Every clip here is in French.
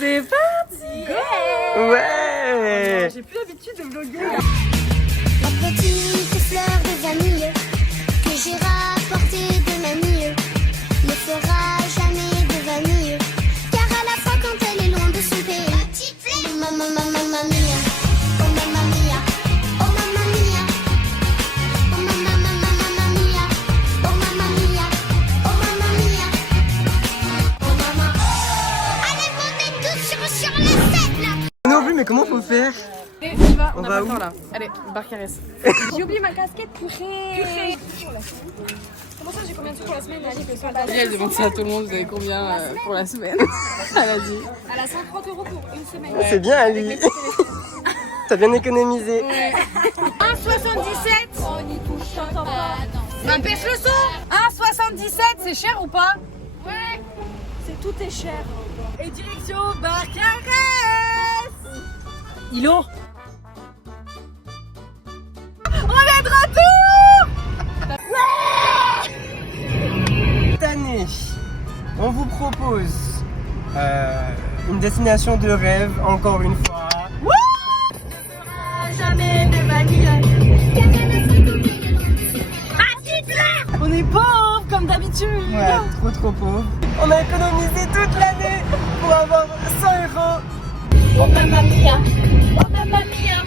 C'est parti. Go. Ouais. J'ai plus l'habitude de vlogger. La petite fleur de vanille que j'ai rapportée de mamie ne fera jamais de vanille, car à la fin quand elle est loin de son pays, oh mamma mia, oh mamma mia, oh mamma mia, oh mamma mia, oh mamma mia, oh mamma mia, oh mamma. Allez, montez tous sur la scène là. Non plus, mais comment faut faire? Allez, on y va, on On a va pas le où temps là. Allez, Barcarès. J'ai oublié ma casquette, purée. Comment ça, j'ai combien de sous pour la semaine? Allez, Elle demande ça à tout le monde, vous avez combien pour la semaine? Elle a dit. Elle a 130 € pour une semaine. C'est bien, Ali. T'as bien économisé. 1,77. On y touche, j'entends pas. Bah, baisse le son. 1,77, c'est cher ou pas? Ouais. Tout est cher. Et direction Barcarès. Ilo. On est de retour. Cette année, on vous propose une destination de rêve, encore une fois. Jamais de vanille. On est pauvres comme d'habitude. Ouais, trop pauvre. On a économisé toute l'année pour avoir 100 €. Oh mamma mia, oh mamma mia.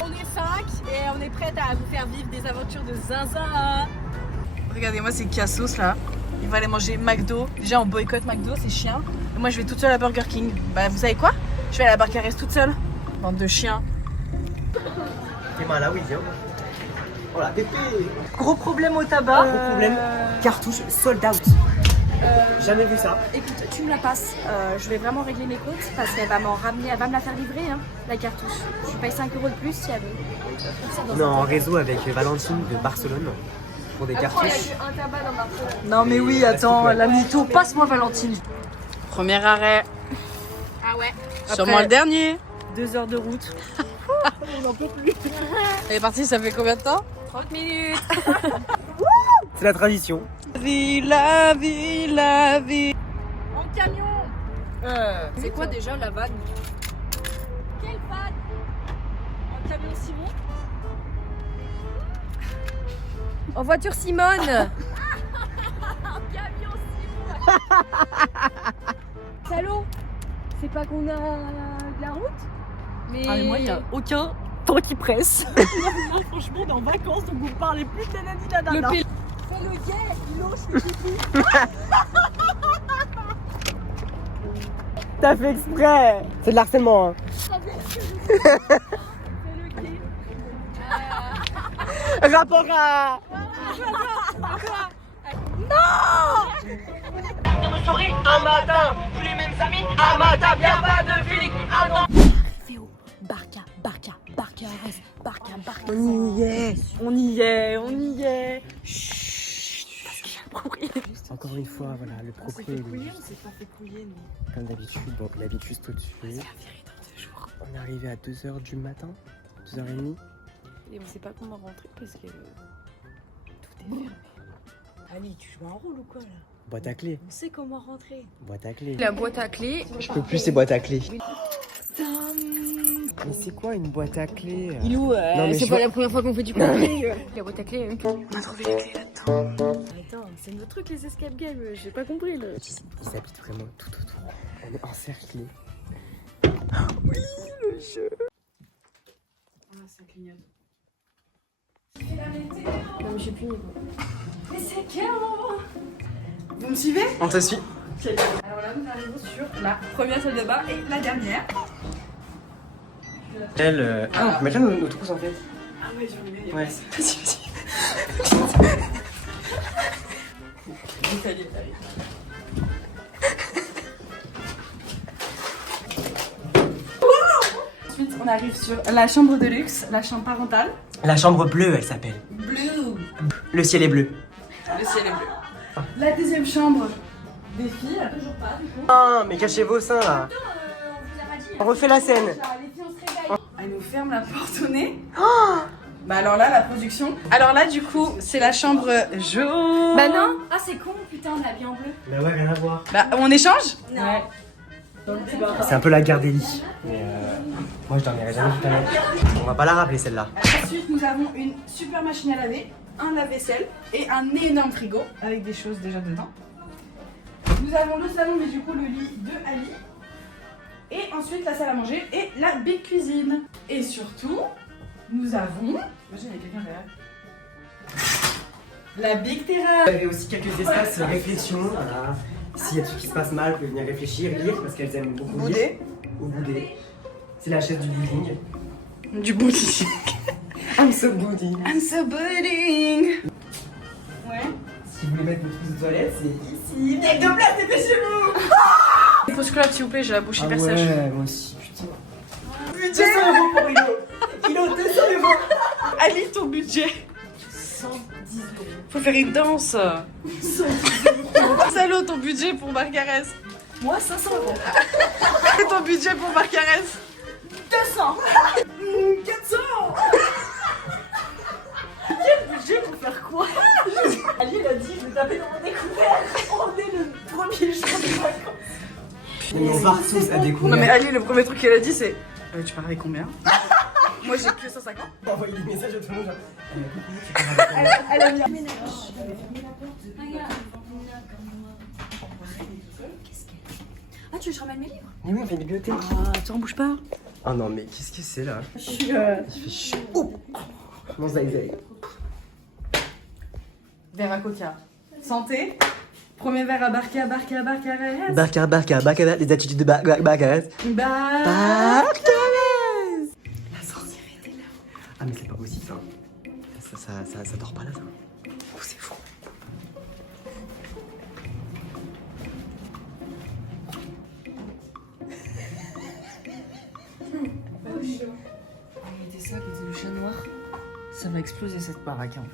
On est 5 et on est prête à vous faire vivre des aventures de zinzin. Regardez, moi c'est Cassos là. Il va aller manger McDo. Déjà on boycotte McDo, c'est chiant. Et moi je vais toute seule à Burger King. Bah vous savez quoi? Je vais aller à Barcarès toute seule. Bande de chiens. T'es mal là, oui, viens. Oh la pépé. Gros problème au tabac. Gros problème. Cartouche sold out. Jamais vu ça. Écoute, tu me la passes. Je vais vraiment régler mes comptes parce qu'elle va m'en ramener, elle va me la faire livrer, hein, la cartouche. Je lui paye 5 € de plus si elle veut. On est en réseau avec Valentine de Barcelone pour des cartouches. Non mais oui, attends, la mytho, passe-moi Valentine. Premier arrêt. Ah ouais. Sûrement le dernier. 2 heures de route. On n'en peut plus. Elle est partie, ça fait combien de temps? 30 minutes. C'est la tradition. La vie. En camion. C'est quoi déjà la vanne? Quelle vanne? En camion Simon? En voiture Simone. En camion Simon. Salaud. C'est pas qu'on a de la route? Mais moi, il n'y a aucun temps qui presse. non, franchement, on est en vacances, donc vous parlez plus de nanani nanana. Fais le gay, l'eau, je fais pipi. T'as fait exprès. C'est de l'harcèlement. Hein. Fais le gay. Rapport à... Un matin, tous les mêmes amis. Un matin, bien pas de feeling. Féo, Barcarès. On y est. On y est. Encore une fois, voilà, le propriétaire. On s'est pas fait couiller, nous. Comme d'habitude, bon, il habite juste au-dessus. On est arrivé à 2h du matin, 2h30. Et on sait pas comment rentrer parce que tout est fermé. Ali, tu joues un rôle ou quoi là? Boîte à clés. On sait comment rentrer. Boîte à clés. La boîte à clés. Je peux plus ces boîtes à clés. Mais c'est quoi une boîte à clés? Ilou, Non, mais c'est je pas vois- la première fois qu'on fait du camping. La boîte à clés. On a trouvé les clés là-dedans. Attends, c'est notre truc les escape games, j'ai pas compris là. Ils habitent vraiment tout autour. On est encerclés. Ça clignote. Non mais j'ai plus niveau. Mais c'est chaos. Vous me suivez? On te suit. Alors là nous arrivons sur la première salle de bain et la dernière. Elle. Ah, mais là nos trousses en fait. Ah ouais, j'en ai mis. Ouais. Vas-y. Ensuite on arrive sur la chambre de luxe, la chambre parentale. La chambre bleue, elle s'appelle. Blue. Le ciel est bleu. Le ciel est bleu. La deuxième chambre des filles, toujours pas du coup. Ah, mais cachez vos seins là. On refait la scène. Les filles on se réveille. Elle nous ferme la porte au nez. Bah alors là, la production. Alors là, du coup, c'est la chambre jaune. Bah non. Ah c'est con, putain, on a bien en bleu. Bah ouais, rien à voir. Bah on échange. Non. C'est un peu la guerre des lits. Mais moi je dormirai jamais tout à l'heure. On va pas la rappeler celle-là. Ensuite, nous avons une super machine à laver, un lave-vaisselle et un énorme frigo avec des choses déjà dedans. Nous avons le salon, mais du coup le lit de Ali. Et ensuite la salle à manger et la big cuisine. Et surtout, nous avons... Imagine, il y a quelqu'un derrière. La big terrasse. Il y avait aussi quelques espaces réflexion. Voilà. S'il y a des trucs qui se passent mal, vous pouvez venir réfléchir, lire, parce qu'elles aiment beaucoup lire. Bouder. Ou bouder. C'est la chaise du boudding. Du boudding. I'm so boudding. I'm so boudding. Ouais. Si vous voulez mettre votre trousse de toilette, c'est ici. Avec de place, dépêchez-vous. Pause club, s'il vous plaît, j'ai la bouche hyper sèche. Ouais, moi aussi, putain. Budget 200 € pour Hilo. Hilo, 200 €. Ali, ton budget. 110 €. Faut faire une danse. 110 €. Salaud, ton budget pour Marcarès. Moi, 500 €. Et ton budget pour Marcarès. 200. 400. Quel budget pour faire quoi? Ali, il a dit, je vais taper dans mon découvert. On est le premier jour de vacances. Mais on part tous à découvrir. Non mais Ali, le premier truc qu'elle a dit c'est tu pars avec combien? Moi j'ai que 150. Envoyer des messages à tout le monde genre Elle a mis un Ah, tu veux que je ramène mes livres? Mais oui, on fait une bibliothèque. Attends, bouge pas. Oh non, mais qu'est-ce que c'est là? Je suis Il fait chaud. Oh mon zaïzaï. verre à coca. Santé. Premier verre à Barcarès. Barcarès, les attitudes de Barcarès. Barcarès. La sorcière était là. Ah mais c'est pas possible ça dort pas là ça. Oh c'est fou. Mettez ça à côté du chat noir. Ça va exploser cette baraque. Hein.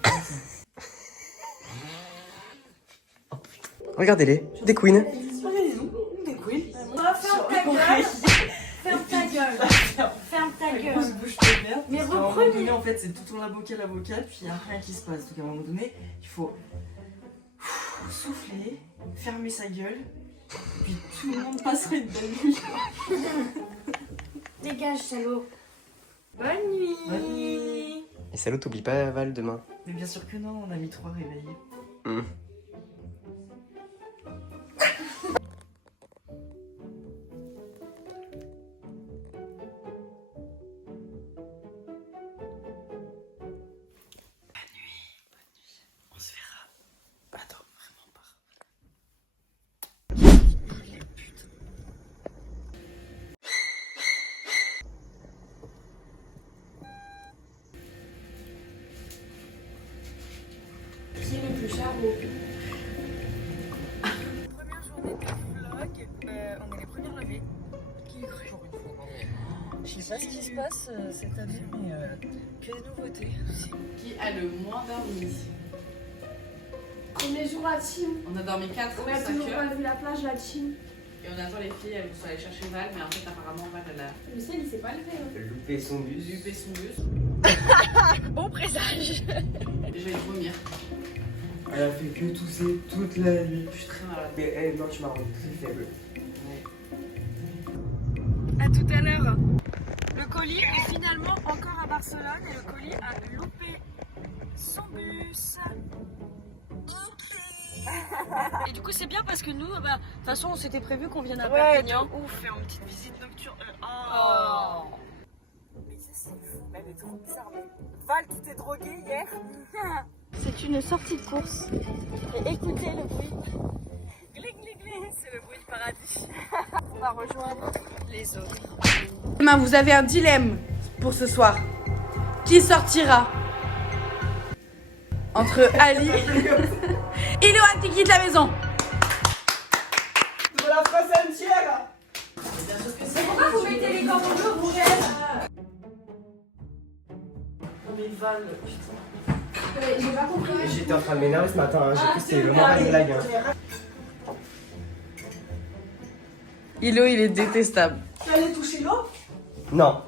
Regardez-les, des queens. Ferme ta gueule. Ferme ta gueule. Bouche de merde. Mais Parce qu'à un moment reprenez. donné, en fait, c'est tout tourne la vocale, puis il n'y a rien qui se passe. Donc à un moment donné, il faut souffler, fermer sa gueule, puis tout le monde passerait une belle nuit. Dégage, salaud. Bonne nuit. Bonne nuit. Et salaud, t'oublies pas Val demain. Mais bien sûr que non, on a mis 3 réveillés. On se verra. Attends, vraiment pas. Qui est le plus charmant? Première journée de vlog, on est les premières levées. Qui est cru? Je sais pas ce qui se passe cette année, mais que des nouveautés aussi. Qui a le moins dormi? Premier jour à team. On a dormi 4 On a 5 toujours heures. pas vu la plage, la team. Et on attend les filles, elles sont allées chercher Val, mais en fait apparemment Val elle a Le ciel, il s'est pas levé. Hein. Louper son bus. dupé son bus. Bon présage. Et je vais vomir. Elle a fait que tousser toute la nuit. Je suis très malade. Mais non, tu m'as rendu très faible. À tout à l'heure. Le colis est finalement encore à Barcelone et le colis a loupé son bus. Et du coup, c'est bien parce que nous, de toute façon, on s'était prévu qu'on vienne à Ouais, Perpignan. ouf, faire une petite visite nocturne. Oh. Mais ça c'est fou, elle est trop bizarre. Mais Val, tu t'es drogué hier? C'est une sortie de course. Et écoutez le bruit. Gling gling gling, c'est le bruit du paradis. On va rejoindre les autres. Emma, vous avez un dilemme pour ce soir. Qui sortira entre Ali et Lohan qui quitte la maison? De la France entière. Pourquoi vous mettez les cordes en jeu, vous Mais Val, putain. J'ai pas compris. J'étais en train de m'énerver ce matin, hein. J'ai cru que c'était le moral de blague. Hein. Hilo, il est détestable. Tu allais toucher l'eau? Non,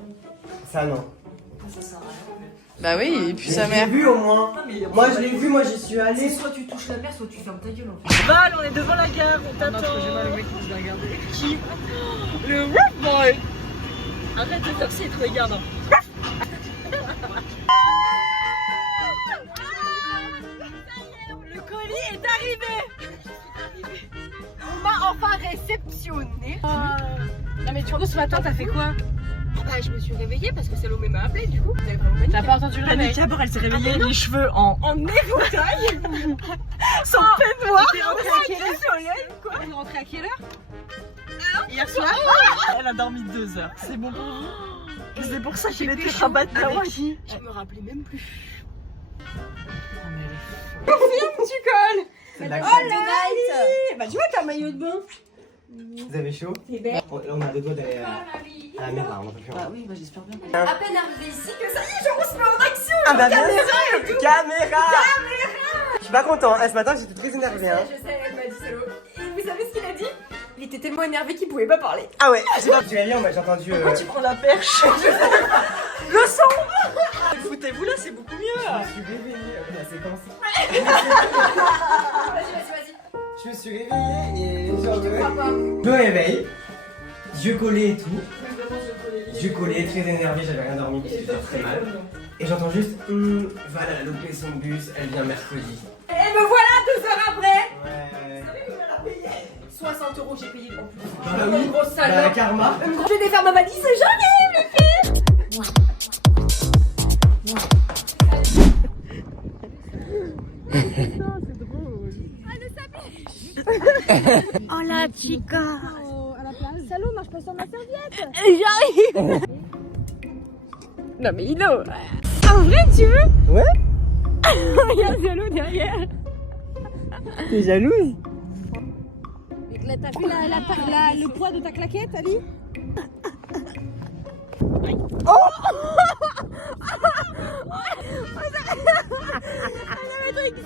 ça non. Ça sert à rien. Bah oui, et puis sa Je l'ai mère. vu au moins. Moi je l'ai vu, moi j'y suis allé. Soit tu touches la mer, soit tu fermes ta gueule en fait. Val, on est devant la gare, on t'attend. Le mec qui nous a regardé. Qui? Le Root Boy. Arrête de faire ça et te regarde. Le colis est arrivé. On m'a enfin réceptionné. Non mais tu vois, ce matin, t'as fait quoi? Bah, je me suis réveillée parce que Salomé m'a appelé du coup. J'avais vraiment paniqué. T'as pas entendu le réveil? D'abord, elle s'est réveillée les cheveux en éventail. Son peignoir. T'es rentrée à quelle heure? T'es rentrée à quelle heure? Hier soir? Elle a dormi 2 heures. C'est bon pour vous? C'est pour ça qu'il était rabattu. Avec qui? Je me rappelais même plus. C'est la Bah, tu vois, t'as un maillot de bain. Vous avez chaud? On a 2 doigts d'aller à la mer là, on en peut plus. Bah oui, bah j'espère bien. À peine arrivé ici que ça y est, genre on se met en action. Ah bah bien sûr! Caméra! Je suis pas content, ce matin j'étais très énervé hein. Je sais, elle m'a dit Salo. Et vous savez ce qu'il a dit? Il était tellement énervé qu'il pouvait pas parler. Ah ouais, j'ai pas tu l'as bien, moi j'ai entendu. Pourquoi tu prends la perche? Le son. Foutez-vous là, c'est beaucoup mieux. Je me suis réveillé, la séquence. Vas-y. Je me suis réveillé et genre je me réveille, yeux collés et tout. Yeux collés, très énervé, j'avais rien dormi parce que j'étais très mal. Et j'entends juste Val elle a loupé son bus, elle vient mercredi. Et me voilà 2 heures après. Ouais. 60 € j'ai payé en plus. Bah Une oui, grosse bah salope. karma. Je vais défaire ma valise, j'arrive. Oh la chica. Salo, marche pas sur ma serviette. J'arrive. Non mais Ilo. En vrai tu veux? Ouais? Il y a Salo derrière. T'es jalouse? T'as vu le poids de ta claquette, Ali?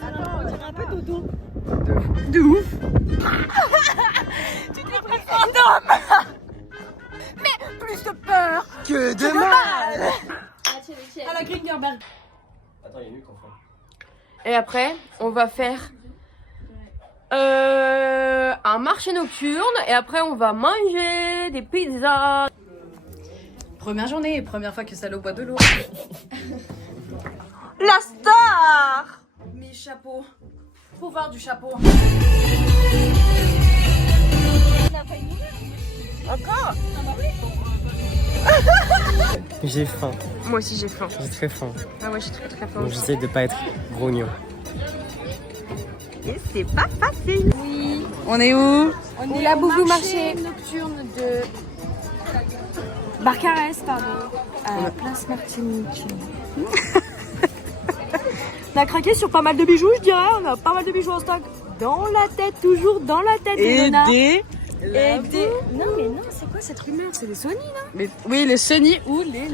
Attends, on dirait un peu dodo. De ouf. Tu t'es pris fantôme. Mais plus de peur Que de mal. À la Gringerberg. Attends, il y a une enfant. Et après, on va faire un marché nocturne. Et après, on va manger des pizzas. Première journée, première fois que Salo boit de l'eau. La star! Mes chapeaux. Faut voir du chapeau. Encore? J'ai faim, Moi aussi, j'ai faim. j'ai très faim. Ah ouais, j'ai très très faim. Donc j'essaie de pas être grognon. Et c'est pas facile. On est où? On est là, Boubou marché nocturne de Barcarès, pardon. À Place Martinique. On a craqué sur pas mal de bijoux, je dirais. On a pas mal de bijoux en stock. Dans la tête, toujours dans la tête d'Elena. des... Et des... Non mais non, c'est quoi cette rumeur? C'est des Sony, non? Mais, oui, les Sony ou les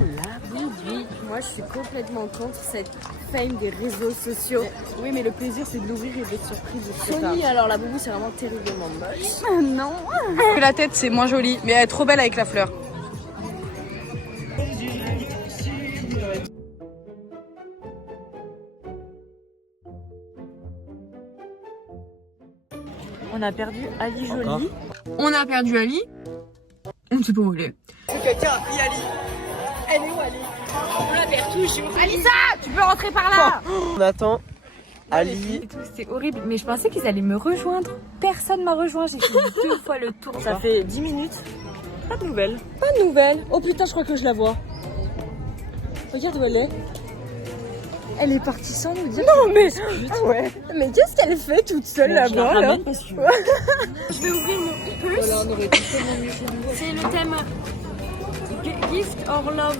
Moi, je suis complètement contre cette fame des réseaux sociaux. Oui, mais le plaisir, c'est de l'ouvrir et d'être surpris de Sony, alors la boubou, c'est vraiment terriblement moche. Non. La tête, c'est moins joli, mais elle est trop belle avec la fleur. On a perdu Ali Jolie. On a perdu Ali. On ne sait pas où il est. Alissa, tu peux rentrer par là. On attend Ali. C'était horrible, mais je pensais qu'ils allaient me rejoindre. Personne m'a rejoint, j'ai fait 2 fois le tour. Ça fait 10 minutes. Pas de nouvelles. Pas de nouvelles. Oh putain, je crois que je la vois. Regarde où elle est. Elle est partie sans nous dire. Non mais ah ouais. Mais qu'est-ce qu'elle fait toute seule là-bas là? Je vais ouvrir mon puce. C'est le thème Gift or Love.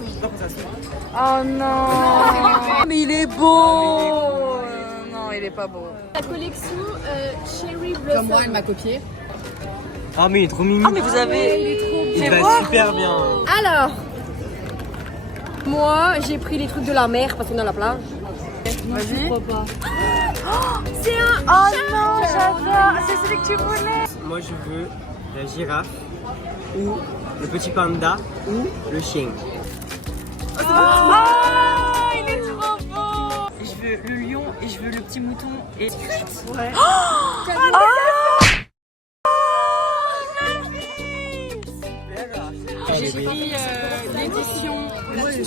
Oh non. Mais il est beau. Non, il est pas beau. La collection Cherry Blossom. Comme moi, elle m'a copié. Ah mais il est trop mimi. Ah mais vous avez. Il va super bien. Alors, moi, j'ai pris les trucs de la mer parce qu'on est à la plage. Vas-y. C'est un. Oh non, j'adore. C'est celui que tu voulais. Moi je veux la girafe ou le petit panda ou le chien. Oh, il est trop et je veux le petit mouton et... Ouais. J'ai pris l'édition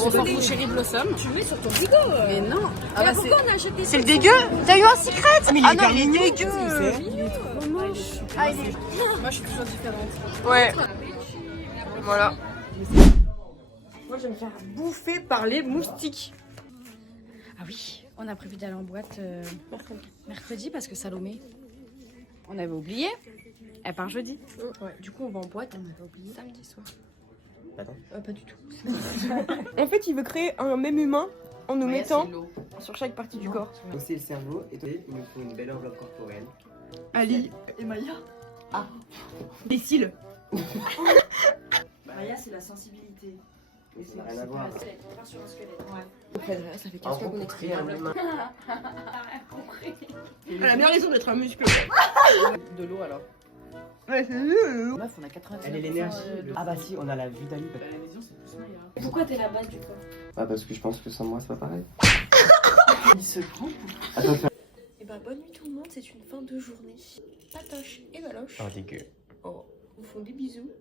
Enfant Chéri Blossom. Tu mets sur ton frigo. Mais non. Ah bah Pourquoi on a acheté ça? c'est le dégueu. T'as eu un secret? Mais Ah non, il est dégueu. Ah, il est... Moi, je suis toujours différente. Ouais. Voilà. Moi, je vais me faire bouffer par les moustiques. Ah oui, on a prévu d'aller en boîte mercredi parce que Salomé, on avait oublié. Elle part jeudi. Ouais, du coup, on va en boîte. On avait oublié samedi soir. Attends. Pas du tout. En fait, il veut créer un même humain en nous mettant sur chaque partie du corps. Aussi le cerveau et il nous faut une belle enveloppe corporelle. Ali et Maya. Ah. Les cils. Maya, c'est la sensibilité. Oui, ça n'a rien à voir. Sur un squelette. Ça fait En rencontrer un humain. Elle a bien raison d'être un muscle. De l'eau alors. Ouais, c'est Meuf, on a 80. Elle est l'énergie. Ah bah si, on a la vue d'Ali. La vision, c'est plus Maya. Pourquoi t'es la base du corps? Ah parce que je pense que sans moi c'est pas pareil. Il se prend. Attends, Et bah, bonne nuit tout le monde, c'est une fin de journée. Patoche et Valoche. oh dégueu. Oh, vous font des bisous.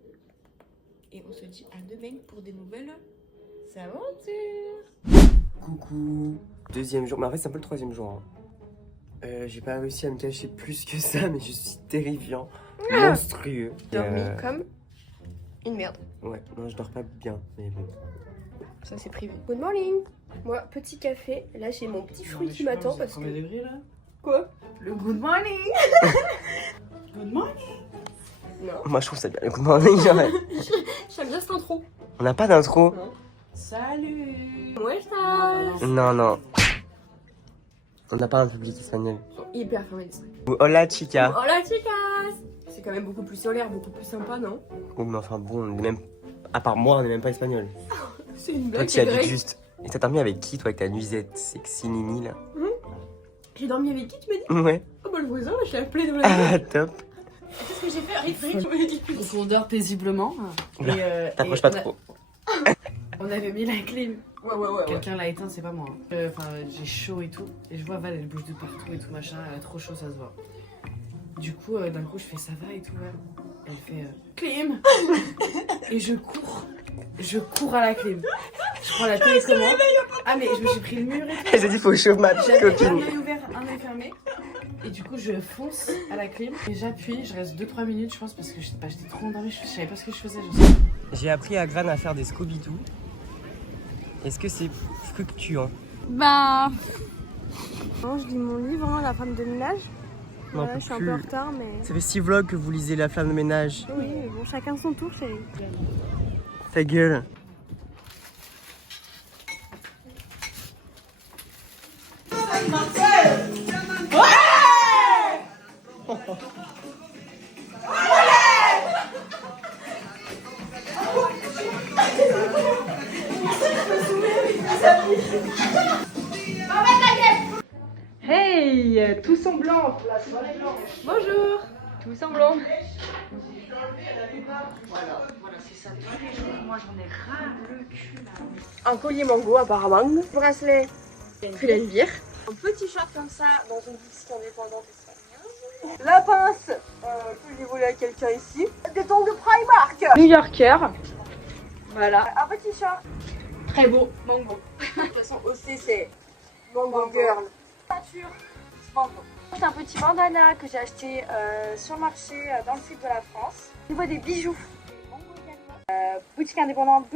Et on se dit à demain pour des nouvelles aventures. Coucou. Deuxième jour, mais en fait c'est un peu le troisième jour. Hein. J'ai pas réussi à me cacher plus que ça, mais je suis terrifiant, monstrueux. Dormi comme une merde. Ouais, non je dors pas bien, mais bon. Ça c'est privé. Good morning. Moi, petit café. Là, j'ai mon petit fruit qui m'attend parce que... degrés là? Quoi? Le good morning. Good morning. Non. Moi je trouve ça bien le coup de morning, genre. J'aime bien cette intro. On n'a pas d'intro. Salut. Muestas. Non, non. On n'a pas un public espagnol. Hyper fermé d'esprit. Ou hola chica. Hola chicas. C'est quand même beaucoup plus solaire, beaucoup plus sympa, non? Oh mais enfin bon, on est même... À part moi, on est même pas espagnol. C'est une Toi blague, tu c'est habites vrai. juste. Et t'as dormi avec qui toi avec ta nuisette sexy Nini là? J'ai dormi avec qui, tu m'as dit? Ouais. Oh bah le voisin, je l'ai appelé dans la nuit. Ah top. Qu'est-ce que j'ai fait? Rick, tu m'as dit. Donc on dort paisiblement. Oula, Et, t'approches et pas on a- trop. On avait mis la clim. Ouais. Quelqu'un l'a éteint, c'est pas moi. Enfin, j'ai chaud et tout. Et je vois Val, elle bouge de partout et tout machin. Elle a trop chaud, ça se voit. Du coup, d'un coup, je fais ça va et tout. Ouais. Elle fait clim. Et je cours. Je cours à la clim. Je prends la télécommande. Ah, mais je me suis pris le mur et tout. Elle s'est dit faut que je chauffe ma petite J'avais un copine. œil ouvert, un œil fermé. Et du coup, je fonce à la clim. Et j'appuie. Je reste 2-3 minutes, je pense, parce que j'étais trop endormie. Je savais pas ce que je faisais. J'ai appris à Gran à faire des Scooby-Doo. Est-ce que c'est fluctuant? Ben. Non, je lis mon livre, hein, La femme de ménage. Non, Voilà, je suis un peu en retard, mais. Ça fait 6 vlogs que vous lisez La flamme de ménage. Oui, mais bon, chacun son tour, chérie. Ta gueule. Hey, tout semblant. Bonjour. Tout semblant. Un collier mango apparemment. Bracelet. Puis la vire. Un petit short comme ça dans une boutique indépendante espagnole. La pince que j'ai volée à quelqu'un ici. Des tongs de Primark. New Yorker. Voilà. Un petit short. Très beau. Mango. De toute façon aussi c'est Mango Girl. Peinture. Mango. C'est un petit bandana que j'ai acheté sur le marché dans le sud de la France. On voit des bijoux. Boutique indépendante.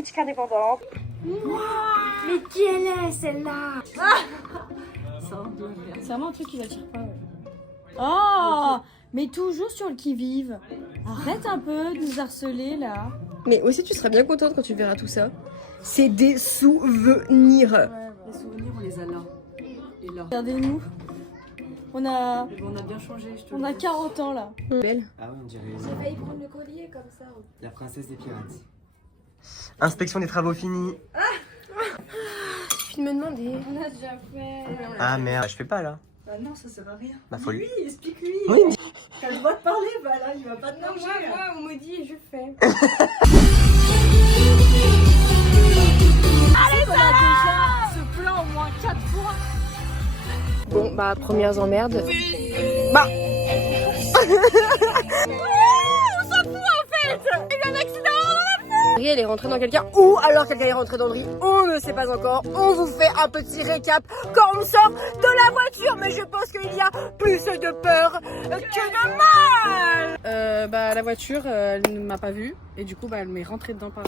Mais qui elle est celle-là? C'est vraiment un truc qui l'attire pas. Oh, mais toujours sur le qui-vive. Arrête un peu de nous harceler là. Mais aussi tu seras bien contente quand tu verras tout ça. C'est des souvenirs. Les souvenirs, on les a là. Et là. Regardez-nous. On a bien changé, je te on a 40 ans là. Belle. Ah ouais, on dirait J'ai failli prendre le collier comme ça. la princesse des pirates. Inspection des travaux finis. Tu me demander. On a déjà fait. Ah merde, je fais pas là. Bah non, ça sert à rien. Bah faut lui. Explique-lui. Oui. T'as le droit de parler, bah là, il va pas te Non, manger. moi, on me dit et je fais. On a déjà ce plan au moins 4 fois. Bon, Bah, premières emmerdes. Bah. On s'en fout en fait. Il y a un accident. Elle est rentrée dans quelqu'un ou alors quelqu'un est rentré dans le riz, on ne sait pas encore. On vous fait un petit récap quand on sort de la voiture, mais je pense qu'il y a plus de peur que de mal. Bah, la voiture, elle ne m'a pas vue et du coup bah, elle m'est rentrée dedans par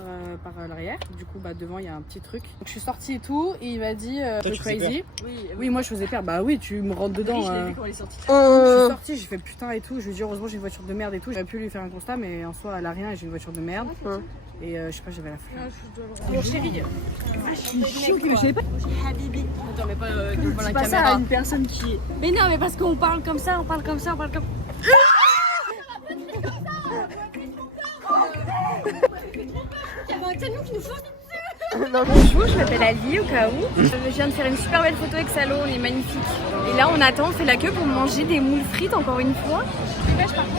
l'arrière. Du coup bah, devant il y a un petit truc. Donc je suis sortie et tout et il m'a dit crazy. Oui, moi je faisais peur. Bah oui, tu me rentres dedans. Oui, je l'ai vu quand elle est sortie. Je suis sortie, j'ai fait putain et tout. Je lui ai dit heureusement j'ai une voiture de merde et tout. J'aurais pu lui faire un constat, mais en soi elle a rien et j'ai une voiture de merde. Et je sais pas, j'avais la flemme. Mon chéri, je suis choquée, mais je savais pas. Habibi. Attends, mais pas devant la Pas ça caméra. à une personne qui. Mais non, mais parce qu'on parle comme ça, on parle comme ça, on parle comme. Bonjour, je m'appelle Ali au cas où. Je viens de faire une super belle photo avec Salo, on est magnifique. Et là on attend, on fait la queue pour manger des moules frites encore une fois.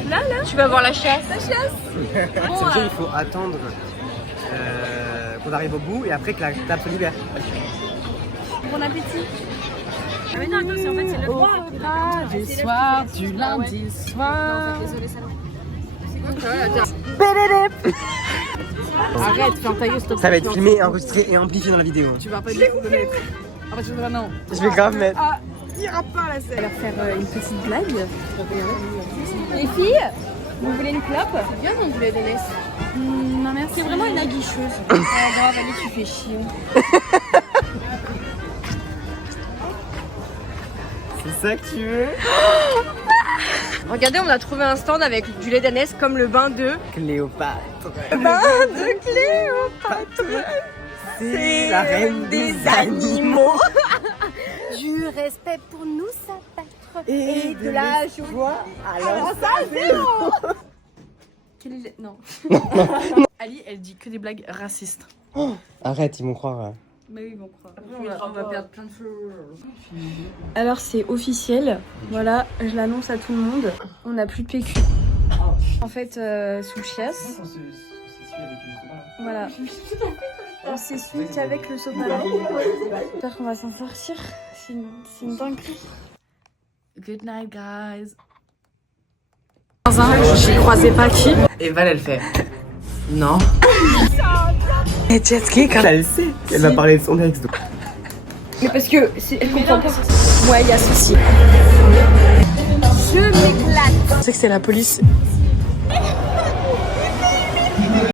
Là, tu vas voir la chasse. La chasse. Bon, Ça veut dire qu'il faut attendre qu'on arrive au bout et après que la table se libère. bon appétit. Ah mais non, attends, c'est en fait c'est le droit. Du soir, du lundi soir. Désolé Salo. Arrête, fais un tailleur, stop. Ça va être filmé, enregistré et amplifié dans la vidéo. Tu vas pas du tout le mettre. Ah bah tu vas non. Je vais grave mettre. Ah, ira pas la scène. On va leur faire une petite blague. Les filles, vous voulez une clope? C'est bien mon poulet d'Anès. Non merci. C'est vraiment une aguicheuse. Ah grave, allez, tu fais chier. C'est ça que tu veux? Regardez, on a trouvé un stand avec du lait d'ânesse comme le bain de Cléopâtre. bain de Cléopâtre. C'est la reine des animaux. Du respect pour nous, ça pattre. Et de la joie. Alors ça, c'est Non. Ali, elle dit que des blagues racistes. Arrête, ils vont croire. Mais oui, ils vont croire. On va perdre plein de choses. Alors c'est officiel, voilà, je l'annonce à tout le monde. On n'a plus de PQ. En fait, sous le chiasse, voilà. On s'essuie qu'avec le sopalin. J'espère qu'on va s'en sortir. C'est une dinguerie. Good night, guys. J'ai croisé Paki. Et Val, elle fait. Non. Et Jetski, quand elle sait qu'elle va parler de son ex. Donc. Mais parce que elle comprend pas. Ouais, il y a souci. Je m'éclate. Tu sais que c'est la police